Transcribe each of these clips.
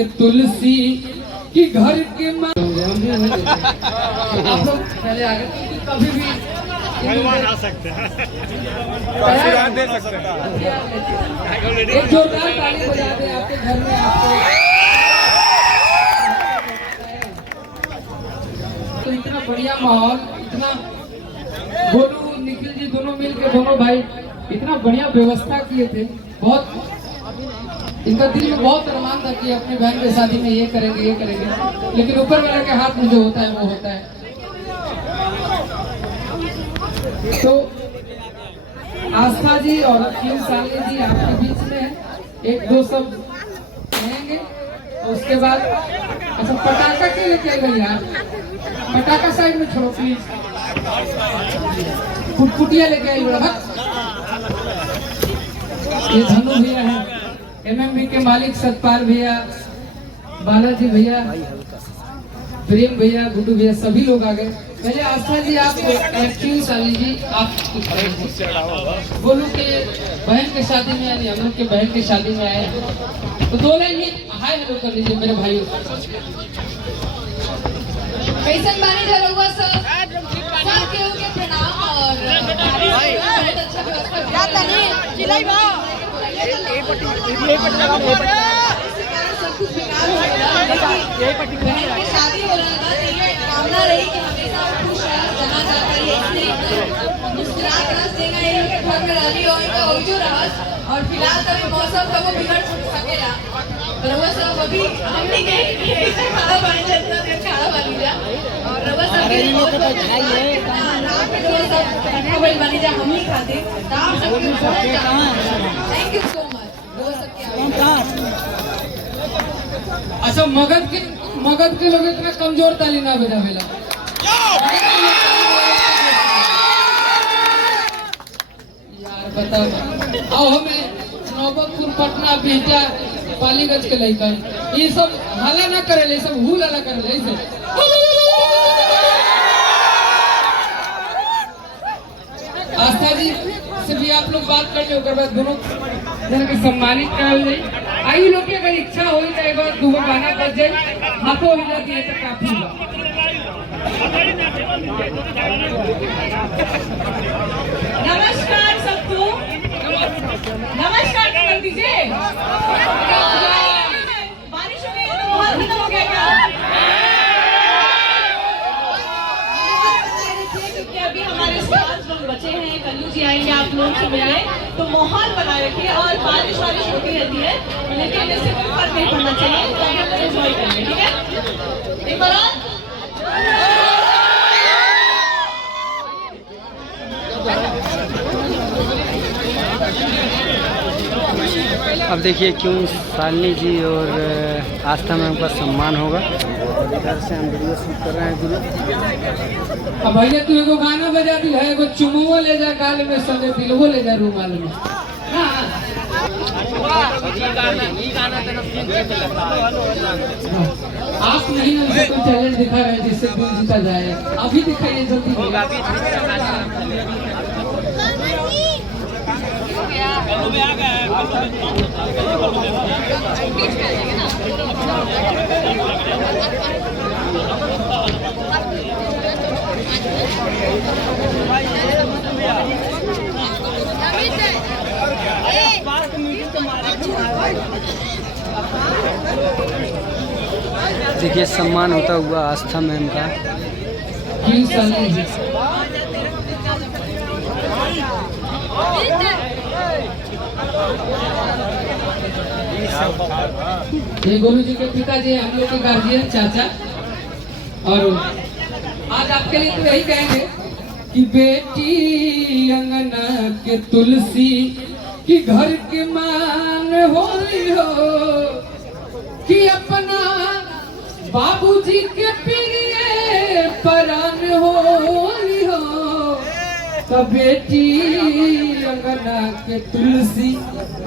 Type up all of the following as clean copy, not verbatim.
के तुलसी कि घर के आप लोग पहले आगे कभी भी आ सकते हैं दे सकते हैं। एक जोरदार ताली बजा दे आपके घर में आपको। तो इतना बढ़िया माहौल, इतना गोलू निखिल जी दोनों मिलके दोनों भाई इतना बढ़िया व्यवस्था किए थे। बहुत इनका दिल में बहुत अरमान था कि अपनी बहन की शादी में ये करेंगे, लेकिन ऊपर वाले के हाथ में जो होता है वो होता है। तो आस्था जी और अखिल साले जी आपके बीच में एक दो सब कहेंगे और उसके बाद अच्छा पटाखा के लेके आए भैया, पटाखा साइड में छोड़ो प्लीज, फुटफुटिया लेके आई बड़ा। ये धनु भैया है, MMB के मालिक सतपाल भैया, बालाजी भैया, प्रेम भैया, गुड्डू भैया, सभी लोग आ गए। पहले आस्था जी आप एक्टिव साली जी आप गोलू के बहन के शादी में यानी हम लोग के बहन के शादी में आए तो दो लाइन ही हाय हेलो कर लीजिए मेरे भाइयों। कैसन बानी रहुआ सब सबके उनके प्रणाम और बहुत अच्छा व्यवस्था किया तनी जिलाई बा सब कुछ बेकार हो गया। बहन की शादी हो रहा था, कामना रही कि हमेशा खुश रहे, जहाँ जाकर ये मुस्कुरात रस देगा, ये लोग घर में रही और जो रहस। और फिलहाल तो मौसम का वो बिगड़ सकेला रउआ सब अभी हमने के ऐसे खाना पानी जितना देर खाना पानी जा और रउआ सब के बहुत रात में रउआ सब खबर बनी जा हम ही खाते आप सब थैंक यू सो मच रउआ सब के अच्छा मगध के लोग इतना कमजोर ताली ना बजावेला। यार बताओ आओ हमें नौबतपुर पटना बिहटा पालीगंज के लड़का ये सब हल्ला ना करे, ये सब हुल हल्ला करे सब। आस्था जी से भी आप लोग बात कर ले, बाद दोनों जन के सम्मानित करल जाए। आई लोग की अगर इच्छा हो तो एक बार दूगो गाना बज जाए, हाथों हिला दिए तो काफी बा। नमस्कार सबको, नमस्कार कर दीजिए। बारिश हो गई है तो बहुत खत्म हो गया क्या? क्योंकि अभी हमारे 5 लोग बचे हैं, कल्लू जी आएंगे आप लोग से मिलने, तो माहौल बनाए रखिए और बारिश होती रहती है लेकिन इससे कोई फर्क नहीं पड़ना चाहिए, तो हम लोग एंजॉय करेंगे, ठीक है? एक बार अब देखिए क्यों शालिनी जी और आस्था मैम का सम्मान होगा और इधर से हम वीडियो शूट कर रहे हैं गुरु। अब भैया तू एगो गाना बजा दी है, एगो चुमुओ ले जा गाल में, संगे दिलवो ले जा रूमाल में। आप नहीं हमसे कोई चैलेंज दिखा रहे हैं जिससे दिल जीता जाए, अभी दिखाइए जल्दी। देखिए सम्मान होता हुआ आस्था मैम का। ये गोलू जी के पिताजी हम लोग के गार्जियन चाचा, और आज आपके लिए तो यही कहेंगे कि बेटी अंगना के तुलसी कि घर के मान होली हो कि अपना बाबूजी के प्रिय परान होली हो, तो बेटी अंगना के तुलसी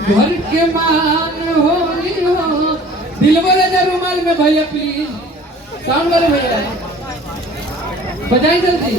घर के मान होली हो। दिल बोले जा रूमाल में भैया प्लीज, साउंड वाले भैया बजाई जल्दी।